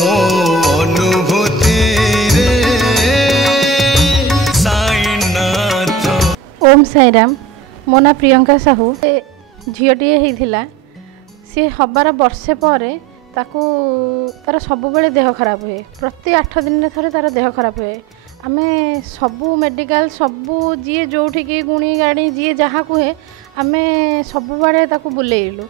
ମୋ अनुभूति रे साईनाथ। ओम साईराम। मो ना प्रियंका साहू। झीटीए होता सी हबार वर्षे पर ताकू तार सब बेले देह खराब हुए। प्रति 8 दिन थे तार देह खराब हुए। आमे सबू मेडिकल सबू जी जो गुणी गाड़ी जी जहाँ कहे आमे सब बड़े बुलेलु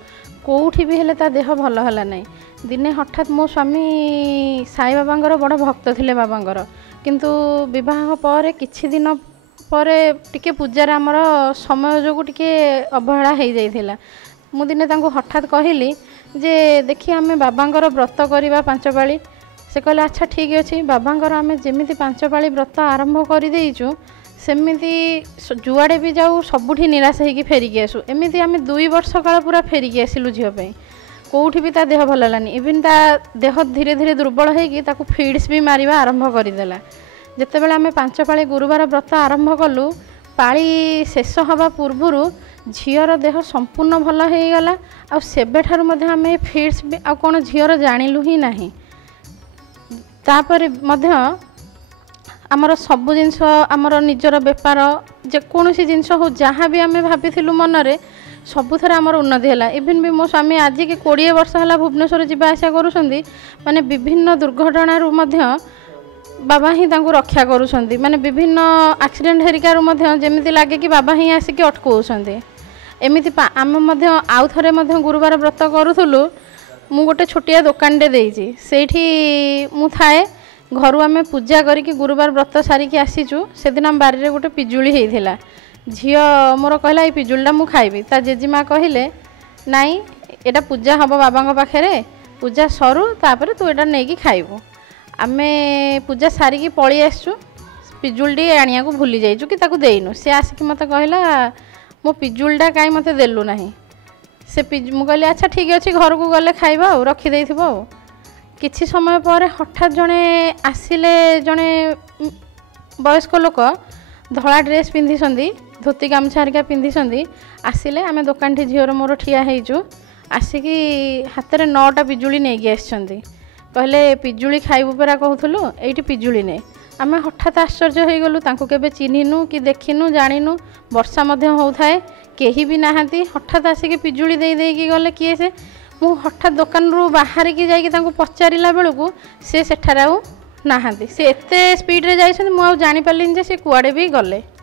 कौटी भी हेले ता देह भल है ना। दिने हठात मो स्वामी साई बाबा बड़ भक्त थे बाबा किंतु विवाह पर किछि दिन पर टिके पूजार आमर समय जो टिके अवहेला हो जाइथिला। मु दिने तांको हठात कहली जे देखिए आमे बाबांगर व्रत करवा 5 पाली। से कहले अच्छा ठीक अच्छे बाबांगर आमे जेमिति 5 पाली व्रत आरंभ कर देइचु सेमिति जुआड़े भी जाऊ सबुठी निराश होगी फेरिकी आसु। एमिति आमे 2 वर्ष काल पूरा फेरिकी आसिलु झील पे कौटी भी ता देह भल लानी। इवन ता देह धीरे धीरे दुर्बल होगी ताकू फिड्स भी मारिबा आरंभ करदेला। जिते बेले आमे 5 पाली गुरुवार व्रत आरंभ कलु पाली शेष हवा पूर्वर झीर देह संपूर्ण भल हो गला। आबे मध्य आमे फिड्स भी आ कौन झीर जानिलु ही नहीं। तापर मध्य आमर सबू जिनस आमर निजर बेपार जेकोसी जिनस हो जहाँ भी आमे भाभी मनरे सबुथरे आमर उन्नति है। इवन भी मो स्वामी आज के 20 वर्ष है भुवनेश्वर जावा आसा करुँच माने विभिन्न दुर्घटना बाबा ही तांको रक्षा करुँच। माने विभिन्न एक्सीडेंट हेरिकार जमी लगे कि बाबा ही आसिक अटकाउछन्ति। एमिति आम आउ थे गुरुवार व्रत करूँ मु गोटे छोटिया दुकानटे देइछि सेठी मु थाए घर आमे पूजा करिकी गुरुवार व्रत सारिकी आसीचु। से दिन आम बारी रे गोटे पिजुली होइथिला। झियो मोर कहला ए पिजुलीटा मु खाइबी। ता जेजीमा कहिले नाई एटा पूजा हबो बाबांग पाखरे पूजा सरू तापर तू एटा नेकी खाइबो। आमे पूजा सारिकी पळी आसचु पिजुलटी आनिया को भूली जाइचु कि ताकू देइनु। से आसिकी मते कहला मो पिजुलटा काई मते देलु नाही। से मु कहली अच्छा ठीक अच्छे घर को गले खाइबा आ रखी देइथिबो। किछि समय पर हठात जड़े आसिले जड़े वयस्क लोक धला ड्रेस पिंधि धोती गामछा हरिका पिंधि आसिले आमे दुकान ठी झीर मोर ठिया हेइचु आसिकी हाथ में 9टा पिजुली नहीं आसछन्ती। कहले पिजुली खाइबु परा कहूथलु एइठी पिजुली ने। आमे हठात आश्चर्य हो गलु तांको केबे चिन्हिनु कि देखिनु जानिनु। वर्षा मध्य होउथाए केही भी नाहांती हठात आसिके पिजुली देई देई गले किए से। मु हठात दुकान रू बाहर की जाइके तांको पचारिला बेलकू से सेठारे आउ नाहांती। से एते स्पीड रे जाइछन मु आउ जानि पालिन जे से कुआडे भी गले।